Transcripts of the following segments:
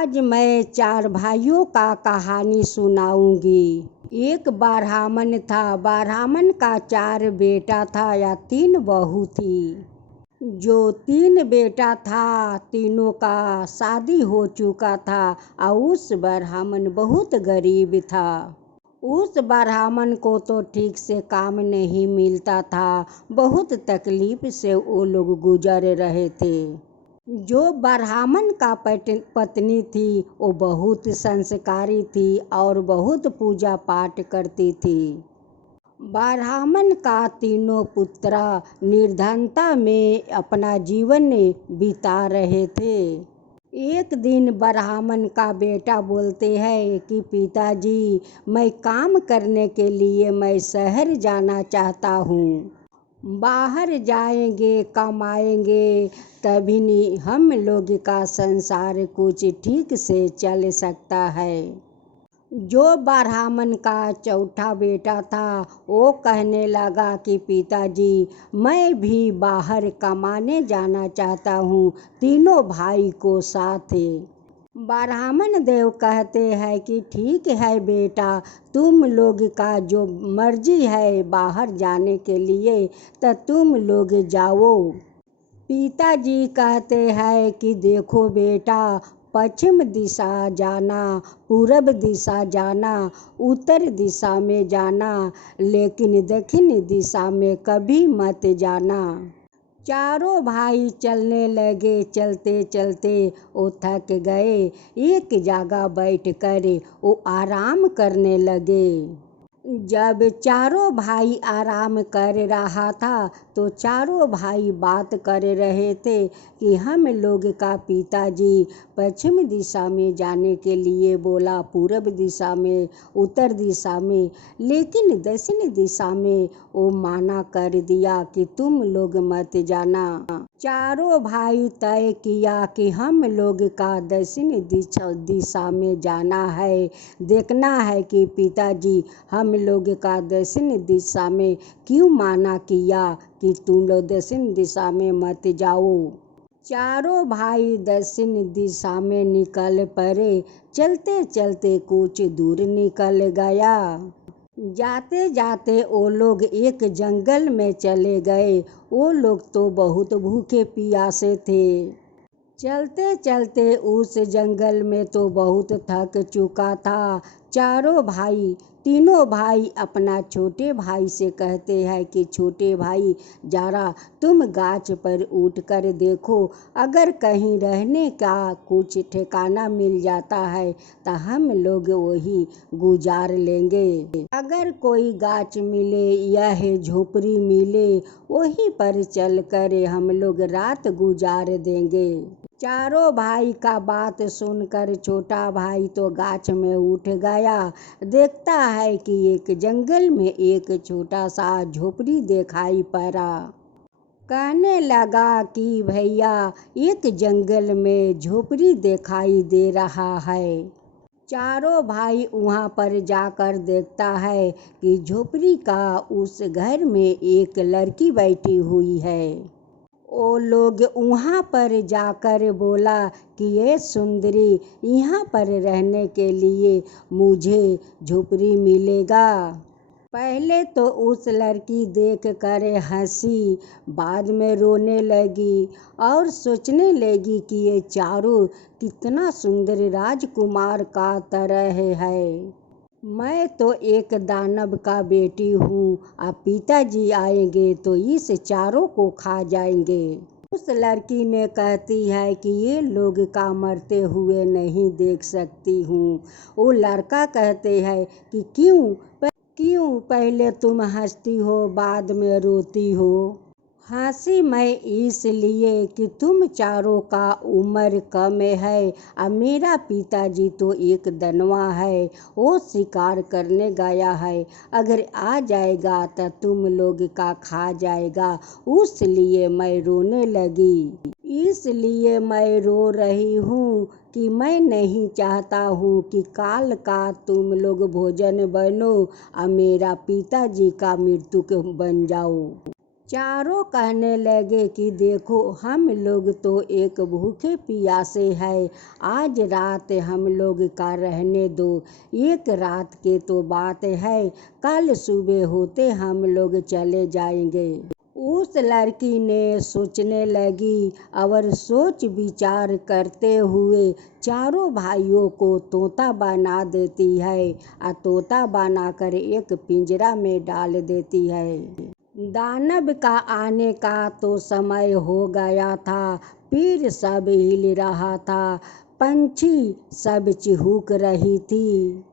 आज मैं चार भाइयों का कहानी सुनाऊंगी। एक ब्राह्मण था। ब्राह्मण का चार बेटा था या तीन बहू थी। जो तीन बेटा था तीनों का शादी हो चुका था और उस ब्राह्मण बहुत गरीब था। उस ब्राह्मण को तो ठीक से काम नहीं मिलता था। बहुत तकलीफ से वो लोग गुजर रहे थे। जो ब्राह्मण का पत्नी थी वो बहुत संस्कारी थी और बहुत पूजा पाठ करती थी। ब्राह्मण का तीनों पुत्र निर्धनता में अपना जीवन बिता रहे थे। एक दिन ब्राह्मण का बेटा बोलते हैं कि पिताजी, मैं काम करने के लिए मैं शहर जाना चाहता हूँ। बाहर जाएंगे कमाएंगे तभी नहीं हम लोग का संसार कुछ ठीक से चल सकता है। जो ब्राह्मण का चौथा बेटा था वो कहने लगा कि पिताजी, मैं भी बाहर कमाने जाना चाहता हूँ, तीनों भाई को साथ। ब्राह्मण देव कहते हैं कि ठीक है बेटा, तुम लोग का जो मर्जी है बाहर जाने के लिए तो तुम लोग जाओ। पिताजी कहते हैं कि देखो बेटा, पश्चिम दिशा जाना, पूर्व दिशा जाना, उत्तर दिशा में जाना, लेकिन दक्षिण दिशा में कभी मत जाना। चारों भाई चलने लगे। चलते चलते वो थक गए। एक जगह बैठकर वो आराम करने लगे। जब चारों भाई आराम कर रहा था तो चारों भाई बात कर रहे थे कि हम लोग का पिताजी पश्चिम दिशा में जाने के लिए बोला, पूर्व दिशा में, उत्तर दिशा में, लेकिन दक्षिण दिशा में वो माना कर दिया कि तुम लोग मत जाना। चारों भाई तय किया कि हम लोग का दक्षिण दिशा में जाना है। देखना है कि पिताजी हम लोग का दक्षिण दिशा में क्यों माना किया कि तुम लोग दक्षिण दिशा में मत जाओ। चारों भाई दक्षिण दिशा में निकल पड़े। चलते चलते कुछ दूर निकल गया। जाते जाते वो लोग एक जंगल में चले गए। वो लोग तो बहुत भूखे प्यासे थे। चलते चलते उस जंगल में तो बहुत थक चुका था। तीनों भाई अपना छोटे भाई से कहते हैं कि छोटे भाई, जरा तुम गाछ पर उठकर देखो, अगर कहीं रहने का कुछ ठिकाना मिल जाता है तो हम लोग वही गुजार लेंगे। अगर कोई गाछ मिले या झोपड़ी मिले वहीं पर चलकर हम लोग रात गुजार देंगे। चारों भाई का बात सुनकर छोटा भाई तो गाछ में उठ गया। देखता है कि एक जंगल में एक छोटा सा झोपड़ी दिखाई पड़ा। कहने लगा कि भैया, एक जंगल में झोपड़ी दिखाई दे रहा है। चारों भाई वहाँ पर जाकर देखता है कि झोपड़ी का उस घर में एक लड़की बैठी हुई है। वो लोग वहाँ पर जाकर बोला कि ये सुंदरी, यहाँ पर रहने के लिए मुझे झोपड़ी मिलेगा। पहले तो उस लड़की देख कर हंसी, बाद में रोने लगी और सोचने लगी कि ये चारों कितना सुंदर राजकुमार का तरह है। मैं तो एक दानव का बेटी हूँ, अब पिताजी आएंगे तो इस चारों को खा जाएंगे। उस लड़की ने कहती है कि ये लोग का मरते हुए नहीं देख सकती हूँ। वो लड़का कहते हैं कि क्यों पहले तुम हंसती हो बाद में रोती हो। हंसी मैं इसलिए कि तुम चारों का उम्र कम है और मेरा पिताजी तो एक दनवा है, वो शिकार करने गया है, अगर आ जाएगा तो तुम लोग का खा जाएगा, उसलिए मैं रोने लगी। इसलिए मैं रो रही हूँ कि मैं नहीं चाहता हूँ कि काल का तुम लोग भोजन बनो और मेरा पिताजी का मृत्यु बन जाओ। चारों कहने लगे कि देखो, हम लोग तो एक भूखे प्यासे हैं। आज रात हम लोग का रहने दो। एक रात के तो बात है, कल सुबह होते हम लोग चले जाएंगे। उस लड़की ने सोचने लगी और सोच विचार करते हुए चारों भाइयों को तोता बना देती है और तोता बनाकर एक पिंजरा में डाल देती है। दानव का आने का तो समय हो गया था। फिर सब हिल रहा था, पंछी सब चिहुक रही थी।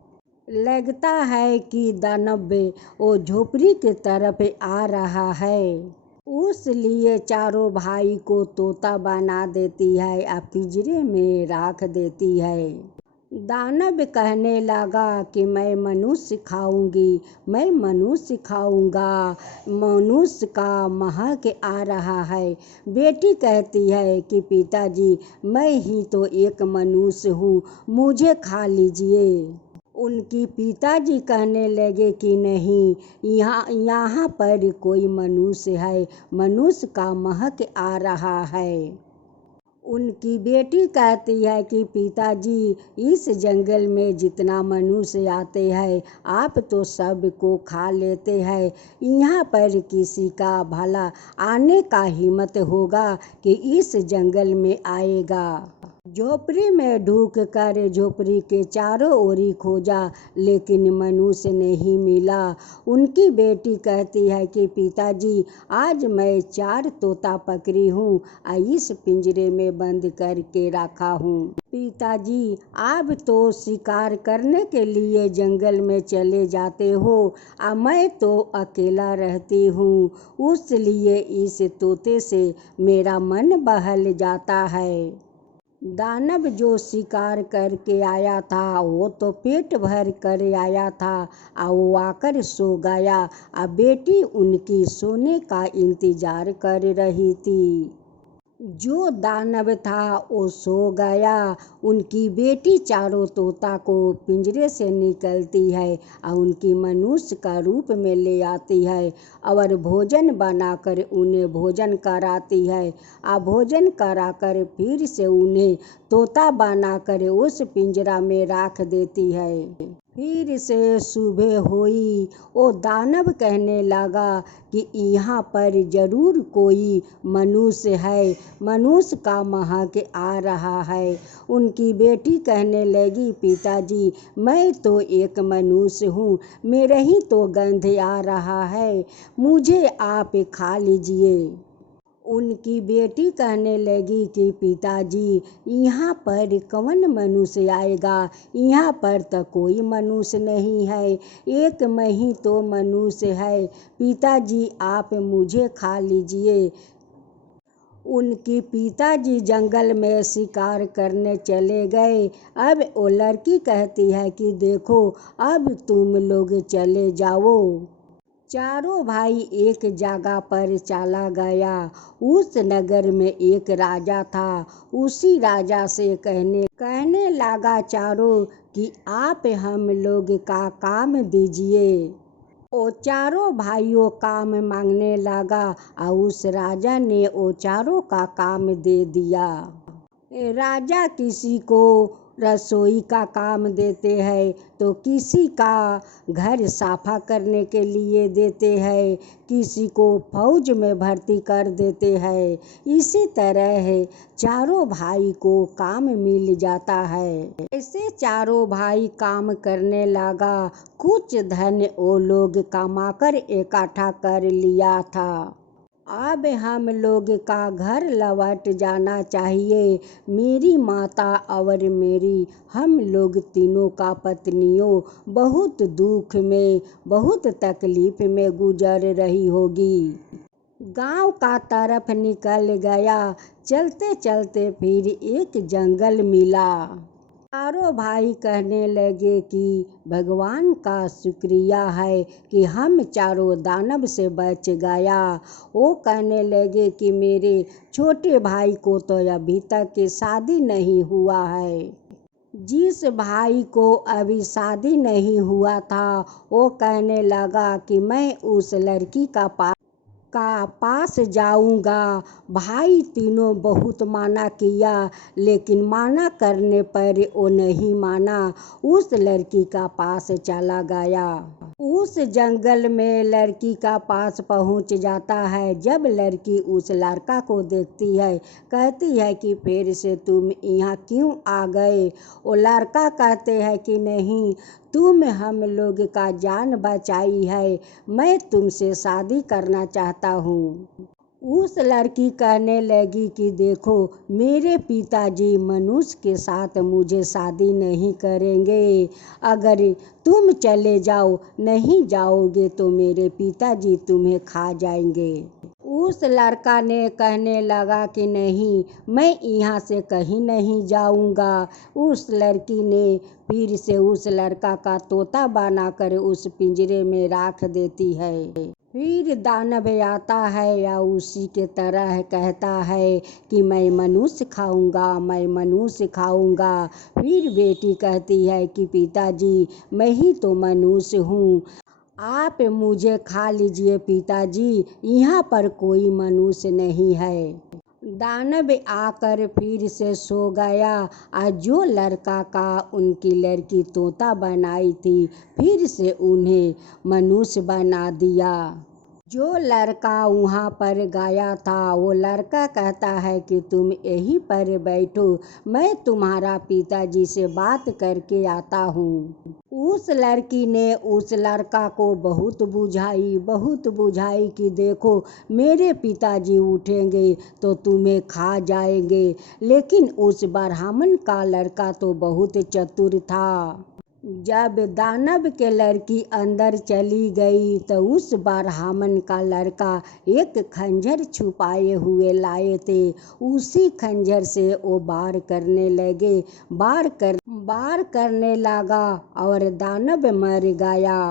लगता है कि दानव वो झोपड़ी की तरफ आ रहा है। उसलिए चारों भाई को तोता बना देती है और पिंजरे में रख देती है। दानव कहने लगा कि मैं मनुष्य खाऊंगी, मैं मनुष्य खाऊंगा, मनुष्य का महक आ रहा है। बेटी कहती है कि पिताजी, मैं ही तो एक मनुष्य हूँ, मुझे खा लीजिए। उनकी पिताजी कहने लगे कि नहीं, यहाँ पर कोई मनुष्य है, मनुष्य का महक आ रहा है। उनकी बेटी कहती है कि पिताजी, इस जंगल में जितना मनुष्य आते हैं आप तो सबको खा लेते हैं। यहाँ पर किसी का भला आने का हिम्मत होगा कि इस जंगल में आएगा। झोपड़ी में ढूक कर झोपड़ी के चारों ओरी खोजा, लेकिन मनुष्य नहीं मिला। उनकी बेटी कहती है कि पिताजी, आज मैं 4 तोता पकड़ी हूँ और इस पिंजरे में बंद करके रखा हूँ। पिताजी, आप तो शिकार करने के लिए जंगल में चले जाते हो और मैं तो अकेला रहती हूँ, उसलिए इस तोते से मेरा मन बहल जाता है। दानव जो शिकार करके आया था वो तो पेट भर कर आया था और वो आकर सो गया और बेटी उनकी सोने का इंतजार कर रही थी। जो दानव था वो सो गया। उनकी बेटी चारों तोता को पिंजरे से निकलती है और उनकी मनुष्य का रूप में ले आती है और भोजन बनाकर उन्हें भोजन कराती है और भोजन कराकर फिर से उन्हें तोता बनाकर उस पिंजरा में रख देती है। फिर से सुबह हुई। वो दानव कहने लगा कि यहाँ पर जरूर कोई मनुष्य है, मनुष्य का महक आ रहा है। उनकी बेटी कहने लगी, पिताजी, मैं तो एक मनुष्य हूँ, मेरे ही तो गंध आ रहा है, मुझे आप खा लीजिए। उनकी बेटी कहने लगी कि पिताजी, यहाँ पर कौन मनुष्य आएगा, यहाँ पर तो कोई मनुष्य नहीं है, एक मैं ही तो मनुष्य है, पिताजी आप मुझे खा लीजिए। उनके पिताजी जंगल में शिकार करने चले गए। अब वो लड़की कहती है कि देखो, अब तुम लोग चले जाओ। चारों भाई एक जगह पर चला गया। उस नगर में एक राजा था। उसी राजा से कहने लगा चारों कि आप हम लोग का काम दीजिए। वो चारों भाइयों काम मांगने लगा और उस राजा ने वो चारों का काम दे दिया। राजा किसी को रसोई का काम देते हैं तो किसी का घर साफा करने के लिए देते हैं, किसी को फौज में भर्ती कर देते हैं। इसी तरह चारों भाई को काम मिल जाता है। ऐसे चारों भाई काम करने लगा। कुछ धन वो लोग कमाकर इकट्ठा कर लिया था। अब हम लोग का घर लौट जाना चाहिए। मेरी माता और मेरी, हम लोग तीनों का पत्नियों बहुत दुख में, बहुत तकलीफ में गुजर रही होगी। गांव का तरफ निकल गया। चलते चलते फिर एक जंगल मिला। चारों भाई कहने लगे कि भगवान का शुक्रिया है कि हम चारों दानव से बच गया। वो कहने लगे कि मेरे छोटे भाई को तो अभी तक शादी नहीं हुआ है। जिस भाई को अभी शादी नहीं हुआ था वो कहने लगा कि मैं उस लड़की का का पास जाऊंगा। भाई तीनों बहुत माना किया, लेकिन माना करने पर वो नहीं माना। उस लड़की का पास चला गया। उस जंगल में लड़की का पास पहुंच जाता है। जब लड़की उस लड़का को देखती है, कहती है कि फिर से तुम यहाँ क्यों आ गए। वो लड़का कहते हैं कि नहीं, तुम हम लोग का जान बचाई है, मैं तुमसे शादी करना चाहता हूँ। उस लड़की कहने लगी कि देखो, मेरे पिताजी मनुष्य के साथ मुझे शादी नहीं करेंगे। अगर तुम चले जाओ, नहीं जाओगे तो मेरे पिताजी तुम्हें खा जाएंगे। उस लड़का ने कहने लगा कि नहीं, मैं यहाँ से कहीं नहीं जाऊँगा। उस लड़की ने फिर से उस लड़का का तोता बनाकर उस पिंजरे में रख देती है। फिर दानव आता है या उसी के तरह कहता है कि मैं मनुष्य खाऊंगा, मैं मनुष्य खाऊंगा। फिर बेटी कहती है कि पिताजी, मैं ही तो मनुष्य हूँ, आप मुझे खा लीजिए पिताजी, यहाँ पर कोई मनुष्य नहीं है। दानव आकर फिर से सो गया। और जो लड़का का उनकी लड़की तोता बनाई थी, फिर से उन्हें मनुष्य बना दिया। जो लड़का वहाँ पर गया था, वो लड़का कहता है कि तुम यहीं पर बैठो, मैं तुम्हारा पिताजी से बात करके आता हूँ। उस लड़की ने उस लड़का को बहुत बुझाई कि देखो, मेरे पिताजी उठेंगे तो तुम्हें खा जाएंगे। लेकिन उस ब्राह्मण का लड़का तो बहुत चतुर था। जब दानव के लड़की अंदर चली गई तो उस ब्राह्मण का लड़का एक खंजर छुपाए हुए लाए थे। उसी खंजर से वो वार करने लगे। वार करने लगा और दानव मर गया।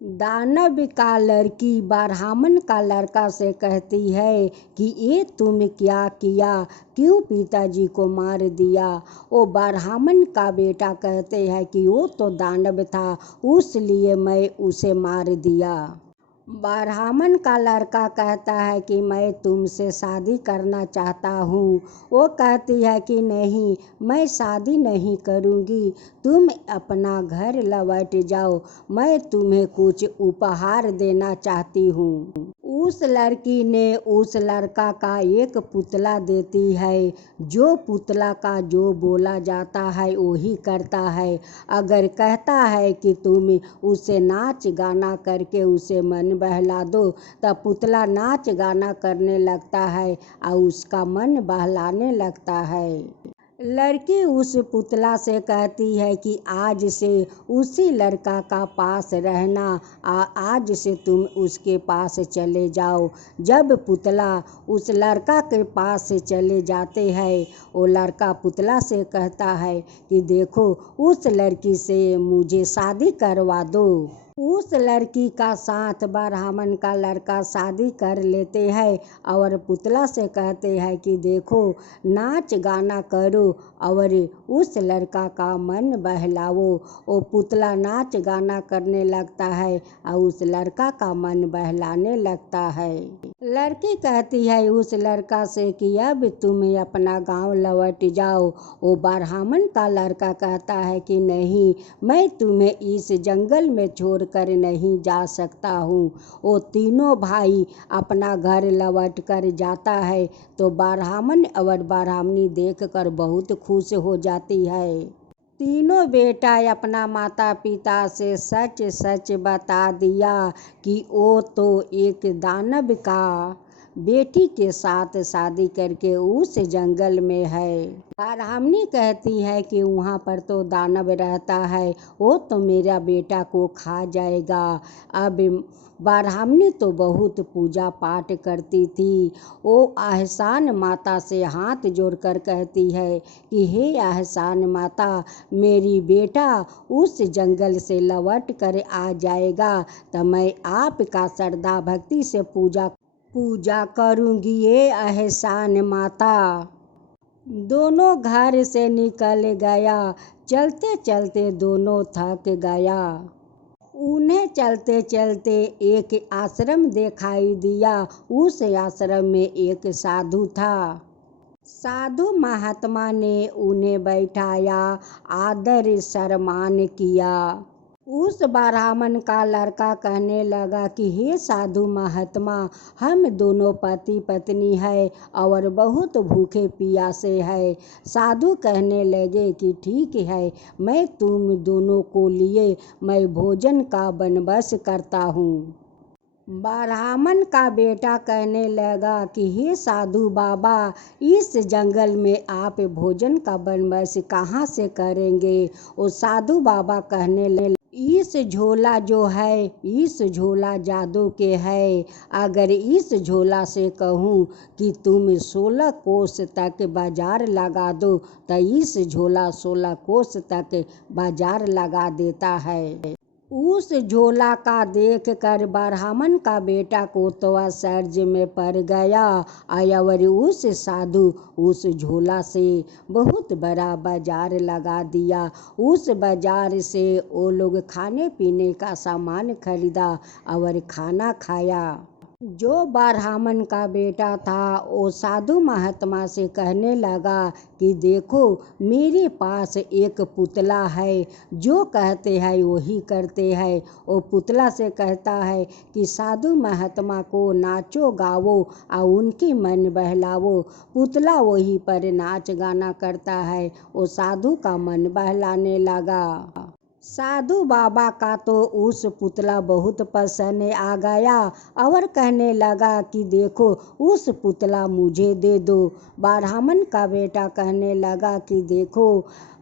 दानव का लड़की ब्राह्मण का लड़का से कहती है कि ये तुम क्या किया, क्यों पिताजी को मार दिया। वो ब्राह्मण का बेटा कहते हैं कि वो तो दानव था, उसलिए मैं उसे मार दिया। ब्राह्मण का लड़का कहता है कि मैं तुमसे शादी करना चाहता हूँ। वो कहती है कि नहीं, मैं शादी नहीं करूँगी, तुम अपना घर लौट जाओ, मैं तुम्हें कुछ उपहार देना चाहती हूँ। उस लड़की ने उस लड़का का एक पुतला देती है। जो पुतला का जो बोला जाता है वही करता है। अगर कहता है कि तुम उसे नाच गाना करके उसे मन बहला दो, तब पुतला नाच गाना करने लगता है और उसका मन बहलाने लगता है। लड़की उस पुतला से कहती है कि आज से उसी लड़का का पास रहना, आज से तुम उसके पास चले जाओ। जब पुतला उस लड़का के पास से चले जाते हैं, वो लड़का पुतला से कहता है कि देखो, उस लड़की से मुझे शादी करवा दो। उस लड़की का साथ ब्राह्मण का लड़का शादी कर लेते हैं और पुतला से कहते हैं कि देखो, नाच गाना करो और उस लड़का का मन बहलाओ। वो पुतला नाच गाना करने लगता है और उस लड़का का मन बहलाने लगता है। लड़की कहती है उस लड़का से कि अब तुम अपना गांव लौट जाओ। वो ब्राह्मण का लड़का कहता है कि नहीं, मैं तुम्हें इस जंगल में छोड़कर नहीं जा सकता हूँ। वो तीनों भाई अपना घर लौट कर जाता है तो ब्राह्मण और ब्राह्मणी देखकर बहुत खुश हो जाती है। तीनों बेटा अपना माता पिता से सच सच बता दिया कि वो तो एक दानव का बेटी के साथ शादी करके उस जंगल में है। ब्राह्मणी कहती है कि वहाँ पर तो दानव रहता है, वो तो मेरा बेटा को खा जाएगा। अब ब्राह्मणी तो बहुत पूजा पाठ करती थी। वो आहसान माता से हाथ जोड़कर कहती है कि हे आहसान माता, मेरी बेटा उस जंगल से लौट कर आ जाएगा तो मैं आपका श्रद्धा भक्ति से पूजा करूँगी। ये आहसान माता। दोनों घर से निकल गया। चलते चलते दोनों थक गया। उन्हें चलते चलते एक आश्रम दिखाई दिया। उस आश्रम में एक साधु था। साधु महात्मा ने उन्हें बैठाया, आदर सम्मान किया। उस ब्राह्मण का लड़का कहने लगा कि हे साधु महात्मा, हम दोनों पति पत्नी है और बहुत भूखे प्यासे है। साधु कहने लगे कि ठीक है, मैं तुम दोनों को लिए मैं भोजन का बंदोबस्त करता हूँ। ब्राह्मण का बेटा कहने लगा कि हे साधु बाबा, इस जंगल में आप भोजन का बंदोबस्त कहाँ से करेंगे। वो साधु बाबा कहने लगे, इस झोला जो है, इस झोला जादू के है। अगर इस झोला से कहूँ कि तुम 16 कोस तक बाजार लगा दो तो इस झोला 16 कोस तक बाजार लगा देता है। उस झोला का देख कर ब्राह्मण का बेटा को तो आश्चर्य में पड़ गया। और उस साधु उस झोला से बहुत बड़ा बाजार लगा दिया। उस बाजार से वो लोग खाने पीने का सामान खरीदा और खाना खाया। जो ब्राह्मण का बेटा था वो साधु महात्मा से कहने लगा कि देखो, मेरे पास एक पुतला है, जो कहते हैं वही करते हैं। वो पुतला से कहता है कि साधु महात्मा को नाचो गावो और उनकी मन बहलावो। पुतला वही पर नाच गाना करता है। वो साधु का मन बहलाने लगा। साधु बाबा का तो उस पुतला बहुत पसंद आ गया और कहने लगा कि देखो, उस पुतला मुझे दे दो। ब्राह्मण का बेटा कहने लगा कि देखो,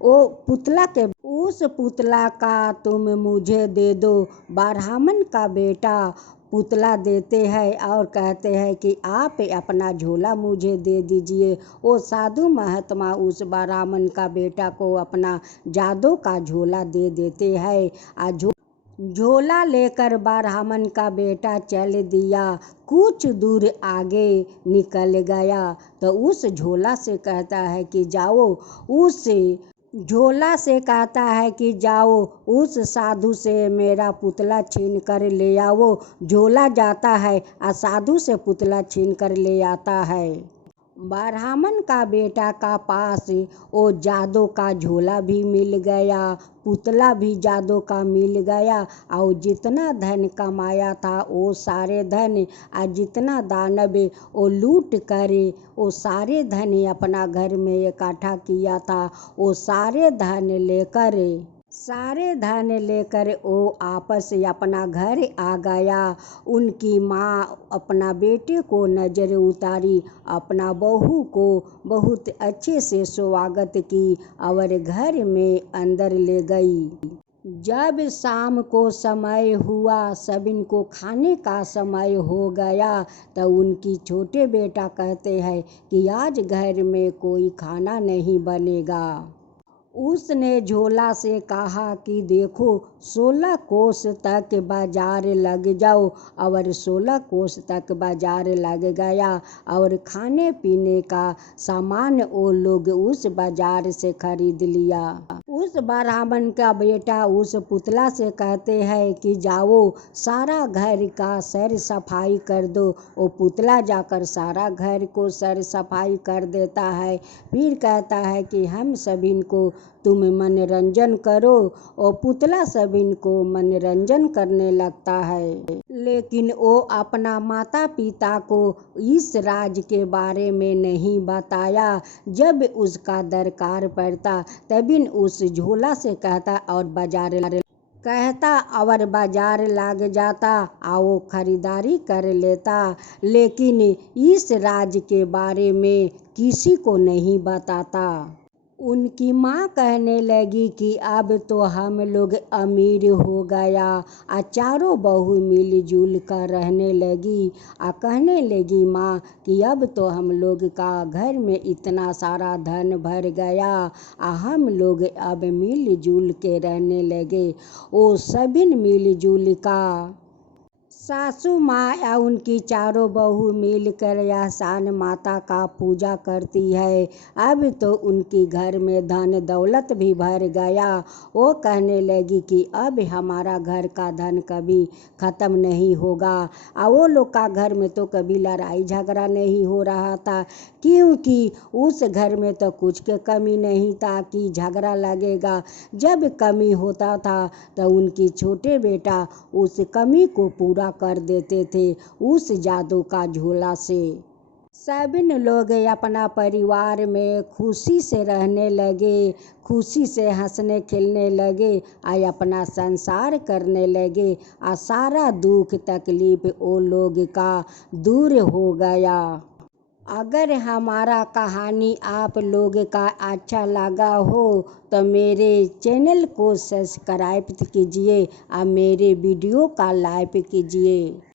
वो पुतला के उस पुतला का तुम मुझे दे दो। ब्राह्मण का बेटा पुतला देते हैं और कहते हैं कि आप अपना झोला मुझे दे दीजिए। वो साधु महात्मा उस ब्राह्मण का बेटा को अपना जादू का झोला दे देते हैं। झोला लेकर ब्राह्मण का बेटा चल दिया। कुछ दूर आगे निकल गया तो उस झोला से कहता है कि जाओ, उस झोला से कहता है कि जाओ उस साधु से मेरा पुतला छीन कर ले आओ। झोला जाता है और साधु से पुतला छीन कर ले आता है। ब्राह्मण का बेटा का पास वो जादू का झोला भी मिल गया, पुतला भी जादू का मिल गया। और जितना धन कमाया था वो सारे धन और जितना दानव वो लूट कर वो सारे धन अपना घर में इकट्ठा किया था, वो सारे धन लेकर वो आपस अपना घर आ गया। उनकी माँ अपना बेटे को नज़र उतारी, अपना बहू को बहुत अच्छे से स्वागत की और घर में अंदर ले गई। जब शाम को समय हुआ, सभी को खाने का समय हो गया, तो उनकी छोटे बेटा कहते हैं कि आज घर में कोई खाना नहीं बनेगा। उसने झोला से कहा कि देखो, 16 कोस तक बाजार लग जाओ। और 16 कोस तक बाजार लग गया और खाने पीने का सामान वो लोग उस बाजार से खरीद लिया। उस ब्राह्मण का बेटा उस पुतला से कहते हैं कि जाओ सारा घर का सर सफाई कर दो। वो पुतला जाकर सारा घर को सर सफाई कर देता है। फिर कहता है कि हम सभी को तुम मनोरंजन करो। और पुतला सभी को मनोरंजन करने लगता है। लेकिन वो अपना माता पिता को इस राज के बारे में नहीं बताया। जब उसका दरकार पड़ता तभी उस झोला से कहता और बाजार लग जाता और वो खरीदारी कर लेता। लेकिन इस राज के बारे में किसी को नहीं बताता। उनकी माँ कहने लगी कि अब तो हम लोग अमीर हो गया। चारों बहू मिलजुल कर रहने लगी। कहने लगी माँ कि अब तो हम लोग का घर में इतना सारा धन भर गया, हम लोग अब मिलजुल के रहने लगे। वो सभी सासू माँ या उनकी चारों बहू मिलकर एहसान माता का पूजा करती है। अब तो उनके घर में धन दौलत भी भर गया। वो कहने लगी कि अब हमारा घर का धन कभी ख़त्म नहीं होगा। और वो लोग का घर में तो कभी लड़ाई झगड़ा नहीं हो रहा था, क्योंकि उस घर में तो कुछ के कमी नहीं था कि झगड़ा लगेगा। जब कमी होता था तो उनकी छोटे बेटा उस कमी को पूरा कर देते थे उस जादू का झोला से। सभी लोग अपना परिवार में खुशी से रहने लगे, खुशी से हंसने खेलने लगे और अपना संसार करने लगे और सारा दुख तकलीफ वो लोग का दूर हो गया। अगर हमारा कहानी आप लोग का अच्छा लगा हो तो मेरे चैनल को सब्सक्राइब कीजिए और मेरे वीडियो का लाइक कीजिए।